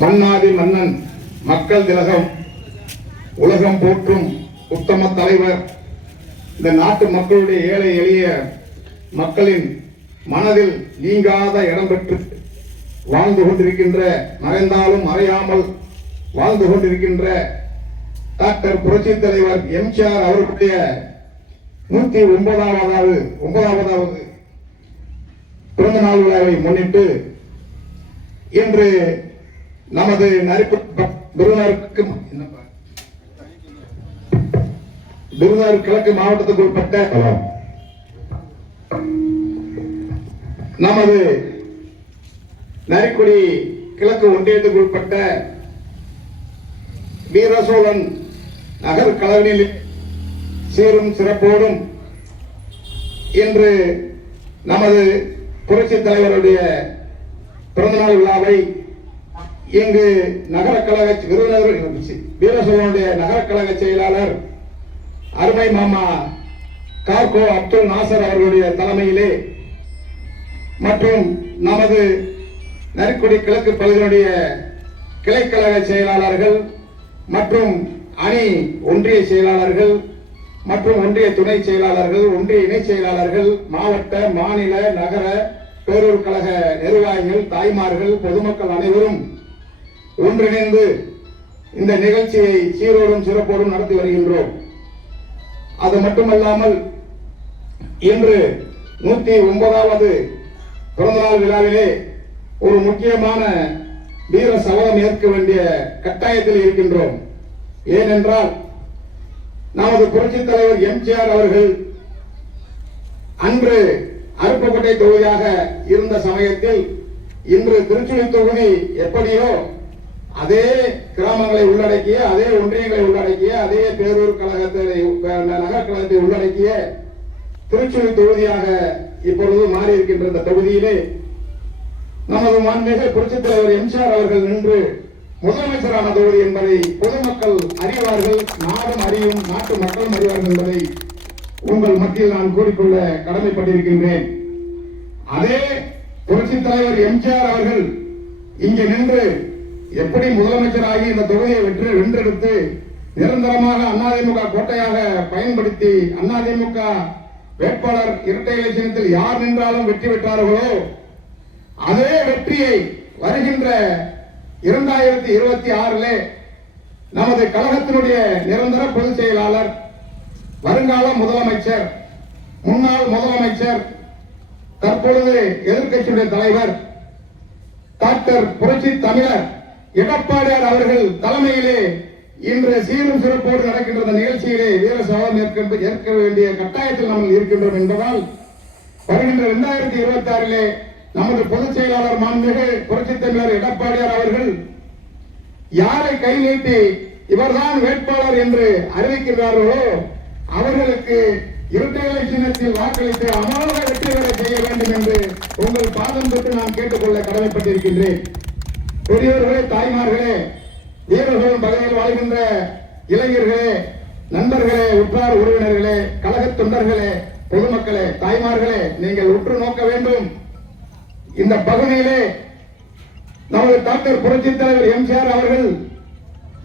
மன்னாதி மன்னன், மக்கள் திலகம், உலகம் போற்றும் உத்தம தலைவர், இந்த நாட்டு மக்களுடைய ஏழை எளிய மக்களின் மனதில் நீங்காத இடம் பெற்று வாழ்ந்து கொண்டிருக்கின்ற, மறைந்தாலும் மறையாமல் வாழ்ந்து கொண்டிருக்கின்ற டாக்டர் புரட்சி தலைவர் எம்ஜிஆர் அவர்களுடைய 109வது பிறந்த நாள் விழாவை முன்னிட்டு இன்று நமது விருதுநகர் கிழக்கு மாவட்டத்துக்கு உட்பட்ட நமது நரிக்குடி கிழக்கு ஒன்றியத்துக்கு உட்பட்ட வீரசோழன் நகர் கலவனில் சீரும் சிறப்போடும் இன்று நமது புரட்சி தலைவருடைய பிறந்தநாள் விழாவை இங்கு நகர கழக விருதுநகர் வீரசோழனுடைய நகர கழக செயலாளர் அருமை மாமா கார்கோ அப்துல் நாசர் அவர்களுடைய தலைமையிலே மற்றும் நமது நரிக்குடி கிழக்கு பகுதியினுடைய கிளைக்கழக செயலாளர்கள் மற்றும் அணி ஒன்றிய செயலாளர்கள் மற்றும் ஒன்றிய துணை செயலாளர்கள், ஒன்றிய இணை செயலாளர்கள், மாவட்ட, மாநில, நகர பேரூர் கழக நிர்வாகிகள், தாய்மார்கள், பொதுமக்கள் அனைவரும் ஒன்றிணைந்து இந்த நிகழ்ச்சியை சீரோடும் சிறப்போடும் நடத்தி வருகின்றோம். அது மட்டுமல்லாமல் இன்று 109வது பிறந்தநாள் விழாவிலே ஒரு முக்கியமான வீர சபதம் ஏற்க வேண்டிய கட்டாயத்தில் இருக்கின்றோம். ஏனென்றால் நமது புரட்சி தலைவர் எம்ஜிஆர் அவர்கள் அன்று அருப்புக்கோட்டை தொகுதியாக இருந்த சமயத்தில் இன்று திருச்சுழி தொகுதி எப்படியோ அதே கிராமங்களை உள்ளடக்கிய, அதே ஒன்றியங்களை உள்ளடக்கிய, அதே பேரூர் கழகத்தை நகர் கழகத்தை உள்ளடக்கிய திருச்சுழி தொகுதியாக இப்பொழுது மாறி இருக்கின்ற இந்த தொகுதியிலே நமது மாண்புமிகு புரட்சித் தலைவர் எம்ஜிஆர் அவர்கள் நின்று முதலமைச்சரான தொகுதி என்பதை பொதுமக்கள் அறிவார்கள், நாடும் அறியும், நாட்டு மக்களும் அறிவார்கள் என்பதை உங்கள் மத்தியில் நான் கூறிக்கொள்ள கடமைப்பட்டிருக்கின்றேன். அதே புரட்சித் தலைவர் எம்ஜிஆர் அவர்கள் இங்கே நின்று எப்படி முதலமைச்சராகி இந்த தொகுதியை வென்றெடுத்து நிரந்தரமாக அதிமுக கோட்டையாக பயன்படுத்தி அதிமுக வேட்பாளர் இரட்டை இலட்சணத்தில் யார் நின்றாலும் வெற்றி பெற்றார்களோ அதே வெற்றியை வருகின்ற 2026 நமது கழகத்தினுடைய நிரந்தர பொதுச் செயலாளர், வருங்கால முதலமைச்சர், முன்னாள் முதலமைச்சர், தற்பொழுது எதிர்க்கட்சியுடைய தலைவர் டாக்டர் புரட்சி தமிழர் எடப்பாடியார் அவர்கள் தலைமையிலே இன்று சீரும் சிறப்போடு நடக்கின்ற நிகழ்ச்சியிலே வீர சபதம் ஏற்க வேண்டிய கட்டாயத்தில் நாம் இருக்கின்றோம் என்பதால் வருகின்ற 2026 நமது பொதுச் செயலாளர் மாண்புமிகு புரட்சி தமிழர் எடப்பாடியார் அவர்கள் யாரை கை நீட்டி இவர்தான் வேட்பாளர் என்று அறிவிக்கிறார்களோ அவர்களுக்கு இரட்டை இலை சின்னத்தில் வாக்களித்து அமோக வெற்றி பெற செய்ய வேண்டும் என்று உங்கள் பாதம் தொட்டு நான் கேட்டுக்கொள்ள கடமைப்பட்டிருக்கின்றேன். பெரியவர்களே, தாய்மார்களே, வீரர்களும் பகுதியில் வாழ்கின்ற இளைஞர்களே, நண்பர்களே, உற்றார் உறவினர்களே, கழக தொண்டர்களே, பொதுமக்களே, தாய்மார்களே, நீங்கள் உற்று நோக்க வேண்டும். இந்த பகுதியிலே நமது டாக்டர் புரட்சி தலைவர் எம்ஜிஆர் அவர்கள்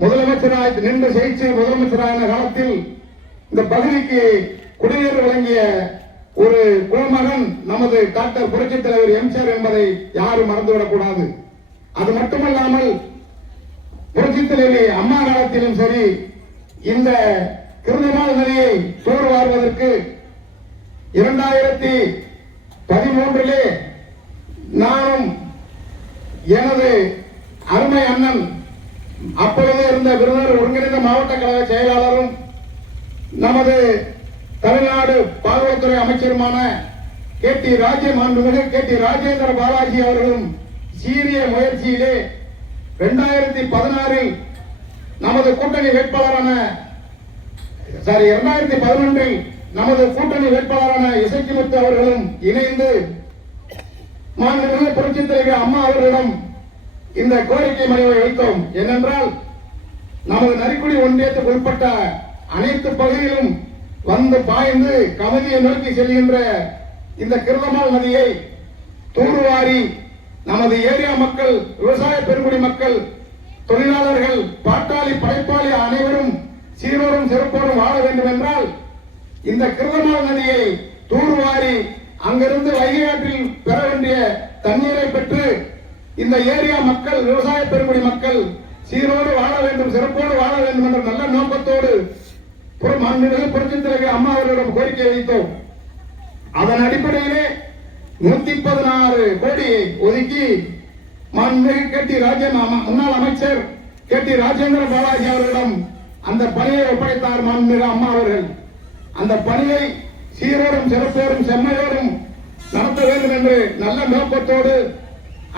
முதலமைச்சராக நின்று ஜெயிச்சு முதலமைச்சரான காலத்தில் இந்த பகுதிக்கு குடிநீர் வழங்கிய ஒரு குலமகன் நமது டாக்டர் புரட்சி தலைவர் எம்ஜிஆர் என்பதை யாரும் மறந்துவிடக்கூடாது. அது மட்டுமல்லாமல் புரட்சி தலைவி அம்மா காலத்திலும் சரி இந்த கிருந்தமால் நதியை தூர்வாருவதற்கு 2013 நானும் எனது அருமை அண்ணன் அப்பொழுது இருந்த விருதுநகர் ஒருங்கிணைந்த மாவட்ட கழக செயலாளரும் நமது தமிழ்நாடு பால்வளத்துறை அமைச்சருமான மாண்புமிகு கே.டி. ராஜேந்திர பாலாஜி அவர்களும் சீரிய முயற்சியிலே 2016 நமது கூட்டணி வேட்பாளரான 2011 நமது கூட்டணி வேட்பாளரான இசக்கிமுத்து அவர்களும் இணைந்து மாண்புமிகு புரட்சி தலைவர் அம்மா அவர்களிடம் இந்த கோரிக்கை மனுவை வைத்தோம். ஏனென்றால் நமது நரிக்குடி ஒன்றியத்துக்கு உட்பட்ட அனைத்து பகுதியிலும் வந்து பாய்ந்து கமதியை நோக்கி செல்கின்ற இந்த கிருந்தமால் நதியை தூர்வாரி நமது ஏரியா மக்கள், விவசாய பெருங்குடி மக்கள், தொழிலாளர்கள், பாட்டாளி படைப்பாளி அனைவரும் சீரோடும் சிறப்போடும் வாழ வேண்டும் என்றால் இந்த கிருதமால் நதியை தூர்வாரி அங்கிருந்து வைகை ஆற்றில் பெற வேண்டிய தண்ணீரை பெற்று இந்த ஏரியா மக்கள், விவசாய பெருங்குடி மக்கள் சீரோடு வாழ வேண்டும், சிறப்போடு வாழ வேண்டும் என்ற நல்ல நோக்கத்தோடு புரட்சித் தலைவர் அம்மா அவர்களிடம் கோரிக்கை வைத்தோம். அதன் அடிப்படையிலே 116 கோடியை ஒதுக்கி முன்னாள் அமைச்சர் KT ராஜேந்திர பாலாஜி அவர்களிடம் அந்த பணியை ஒப்படைத்தார் மாண்புமிகு அம்மா அவர்கள். அந்த பணியை சீரோடும் சிறப்போடும் செம்மையோடும் நடத்த வேண்டும் என்று நல்ல நோக்கத்தோடு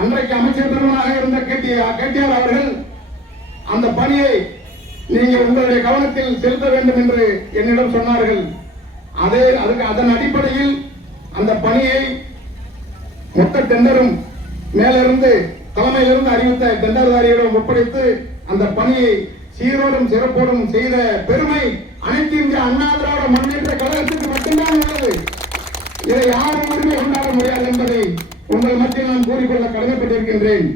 அன்றைக்கு அமைச்சர் பெருமனாக இருந்த KTR அவர்கள் அந்த பணியை நீங்கள் உங்களுடைய கவனத்தில் செலுத்த வேண்டும் என்று என்னிடம் சொன்னார்கள். அதன் அடிப்படையில் அந்த பணியை மொத்த டெண்டரும் மேலிருந்து தலைமையிலிருந்து அறிவித்த டெண்டர்தாரியிடம் ஒப்படைத்து அந்த பணியை சீரோடும் சிறப்போடும் செய்த பெருமை அனைத்து இந்திய அண்ணா திராவிட முன்னேற்ற கழகத்துக்கு மட்டும்தான் உள்ளது. இதை யாரும் உரிமை கொண்டாட முடியாது என்பதை உங்கள் மத்தியில் நான் கூறிக்கொள்ள கடமைப்பட்டிருக்கின்றேன்.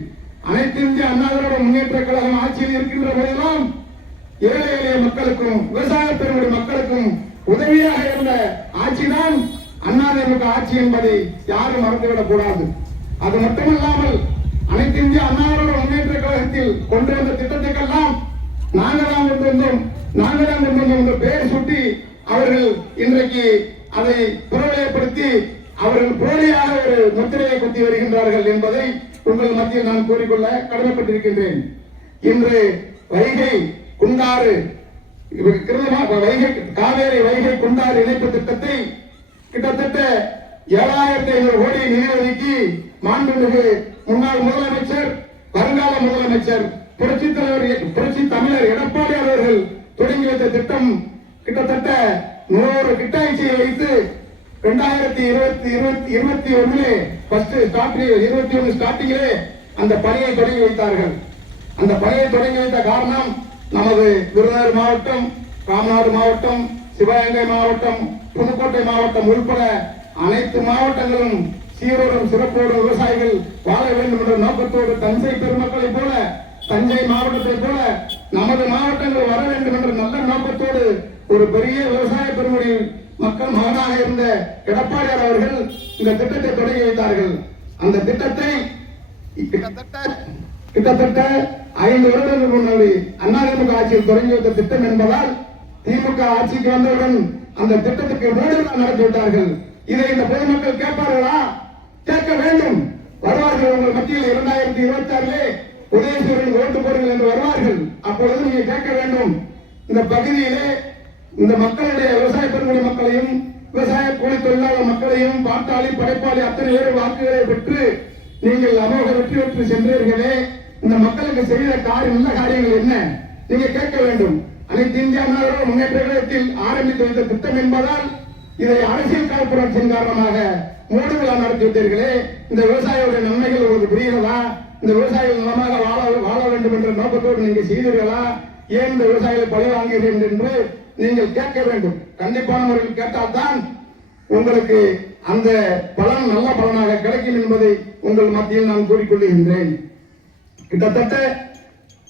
அனைத்து இந்திய அண்ணா திராவிட முன்னேற்ற கழகம் ஆட்சியில் இருக்கின்ற போதெல்லாம் ஏழை எளிய மக்களுக்கும் விவசாய பெருங்குடி மக்களுக்கும் உதவியாக இருந்த ஆட்சிதான் அதிமுக ஆட்சி என்பதை யாரும் மறந்துவிடக் கூடாது. அது மட்டுமல்லாமல் அனைத்து இந்திய அண்ணா திராவிட முன்னேற்ற கழகத்தில் கொண்டு வந்த திட்டத்துக்கெல்லாம் நாங்கள் தான் கொண்டு வந்தோம் என்ற பெயர் சுட்டி அவர்கள் இன்றைக்கு அதை புறவலைப்படுத்தி அவர்கள் போலியாக ஒரு முத்திரையை குத்தி வருகின்றார்கள் என்பதை உங்கள் மத்தியில் நான் கூறிக்கொள்ள கடமைப்பட்டிருக்கின்றேன். இன்று வைகை குண்டாறு காவேரி வைகை குண்டாறு இணைப்பு திட்டத்தை கிட்டத்தட்ட 7500 கோடி நிதி ஒதுக்கி மாண்புமிகு முன்னாள் முதலமைச்சர், வருங்கால முதலமைச்சர், புரட்சி தமிழர் எடப்பாடி அவர்கள் தொடங்கி வைத்த திட்டம் கிட்டத்தட்ட 100 கிட்டாய்ச்சியை வைத்து 2021 ஸ்டார்டிங்கிலே அந்த பணியை தொடங்கி வைத்தார்கள். அந்த பணியை தொடங்கி வைத்த காரணம் நமது விருதுநகர் மாவட்டம், ராமநாடு மாவட்டம், சிவகங்கை மாவட்டம், புதுக்கோட்டை மாவட்டம் உள்பட அனைத்து மாவட்டங்களும் சீரோடும் சிறப்போடும் விவசாயிகள் வாழ வேண்டும் என்ற நோக்கத்தோடு தஞ்சை பெருமக்களை போல, தஞ்சை மாவட்டத்தை போல நமது மாவட்டங்கள் வர வேண்டும் என்ற நல்ல நோக்கத்தோடு ஒரு பெரிய விவசாய பெருங்குடி மக்கள் மகனாக இருந்த எடப்பாடியார் அவர்கள் இந்த திட்டத்தை தொடங்கி வைத்தார்கள். அந்த திட்டத்தை கிட்டத்தட்ட 5 வருடங்களுக்கு முன்னாடி அதிமுக ஆட்சியில் தொடங்கி வைத்த திட்டம் என்பதால் திமுக ஆட்சிக்கு வந்தவுடன் அந்த திட்டத்துக்கு மூடு நடத்தி விட்டார்கள். இதை இந்த பொதுமக்கள் கேட்பார்களா? கேட்க வேண்டும். வருவார்கள். உங்கள் மத்தியில் 2026 உதயசூரியன் ஓட்டு போடுங்கள் என்று வருவார்கள். அப்பொழுது நீங்க கேட்க வேண்டும். இந்த பகுதியிலே இந்த மக்களுடைய விவசாய பெருங்குடி மக்களையும், விவசாய கூலி தொழிலாளர் மக்களையும், பாட்டாளி படைப்பாளி அத்தனை பேர் வாக்குகளை பெற்று நீங்கள் அமோக வெற்றி பெற்று சென்றீர்களே, இந்த மக்களுக்கு செய்த நல்ல காரியங்கள் என்ன? நீங்க கேட்க வேண்டும். அனைத்து இந்திய அண்ணா திராவிட முன்னேற்ற கழகத்தில் ஆரம்பித்து வைத்த திட்டம் என்பதால் இதை அரசியல் காழ்ப்புணர்ச்சியின் காரணமாக மூடு விழா நடத்தி விட்டீர்களே, இந்த விவசாயிகளுடைய நன்மைகள் உங்களுக்கு புரிகிறதா? இந்த விவசாயிகள் நலமாக வாழ வேண்டும் என்ற நோக்கத்தோடு நீங்க செய்தீர்களா? ஏன் இந்த விவசாயிகளை பழி வாங்குகிறீர்கள் என்று நீங்கள் கேட்க வேண்டும். கண்டிப்பான முறையில் கேட்டால்தான் உங்களுக்கு அந்த பலன் நல்ல பலனாக கிடைக்கும் என்பதை உங்கள் மத்தியில் நான் கூறிக்கொள்கின்றேன். கிட்டத்தட்ட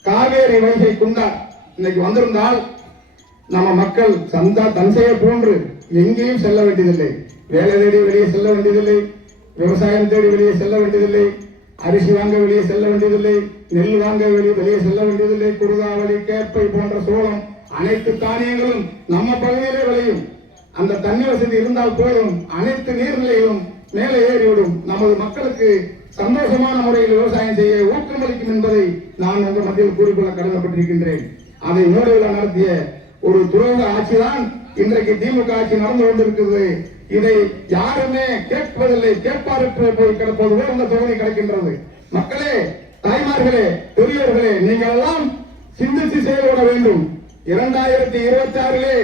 காவேரி வைகை குண்டார் இன்னைக்கு வந்திருந்தால் நம்ம மக்கள் தஞ்சையை போன்று எங்கேயும் செல்ல வேண்டியதில்லை. வேலை தேடி வெளியே செல்ல வேண்டியதில்லை, விவசாயம் தேடி வெளியே செல்ல வேண்டியதில்லை, அரிசி வாங்க வெளியே செல்ல வேண்டியதில்லை, நெல் வாங்க வெளியே செல்ல வேண்டியதில்லை. குருதாவளி, கேப்பை போன்ற சோளம் அனைத்து தானியங்களும் நம்ம பகுதியிலே விளையும். அந்த தண்ணி வசதி இருந்தால் போதும், அனைத்து நீர்நிலைகளும் மேலே ஏறிவிடும். நமது மக்களுக்கு சந்தோஷமான முறையில் விவசாயம் செய்ய ஊக்கமளிக்கும் என்பதை நான் உங்கள் மத்தியில் கூறிக்கொள்ள கடமைப்பட்டிருக்கின்றேன். அதை மூடு விழா நடத்திய ஒரு துரோக ஆட்சிதான் இன்றைக்கு திமுக ஆட்சி நடந்து கொண்டிருக்கிறது. இதை யாருமே கேட்பதில்லை. கேட்பாரற்று போய் கிடப்பது போல் இந்த தொகுதி கிடைக்கின்றது. மக்களே, தாய்மார்களே, பெரியோர்களே, நீங்கள் எல்லாம் சிந்தித்து செயல்பட வேண்டும். 2026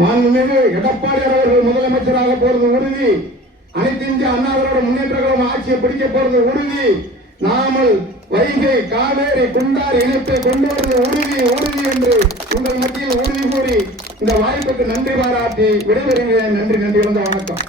மாண்புமிகு எடப்பாடியார் அவர்கள் முதலமைச்சராக போறது உறுதி. அனைத்து இந்திய அண்ணா திராவிட முன்னேற்ற கழகம் ஆட்சியை பிடிக்க போறது உறுதி. நாமல் வைகை காவேரி குண்டார் இணைப்பை கொண்டு வருவது உறுதி என்று உங்கள் மத்தியில் உறுதி கூறி இந்த வாய்ப்புக்கு நன்றி பாராட்டி விடைபெறுகிறேன். நன்றி. வணக்கம்.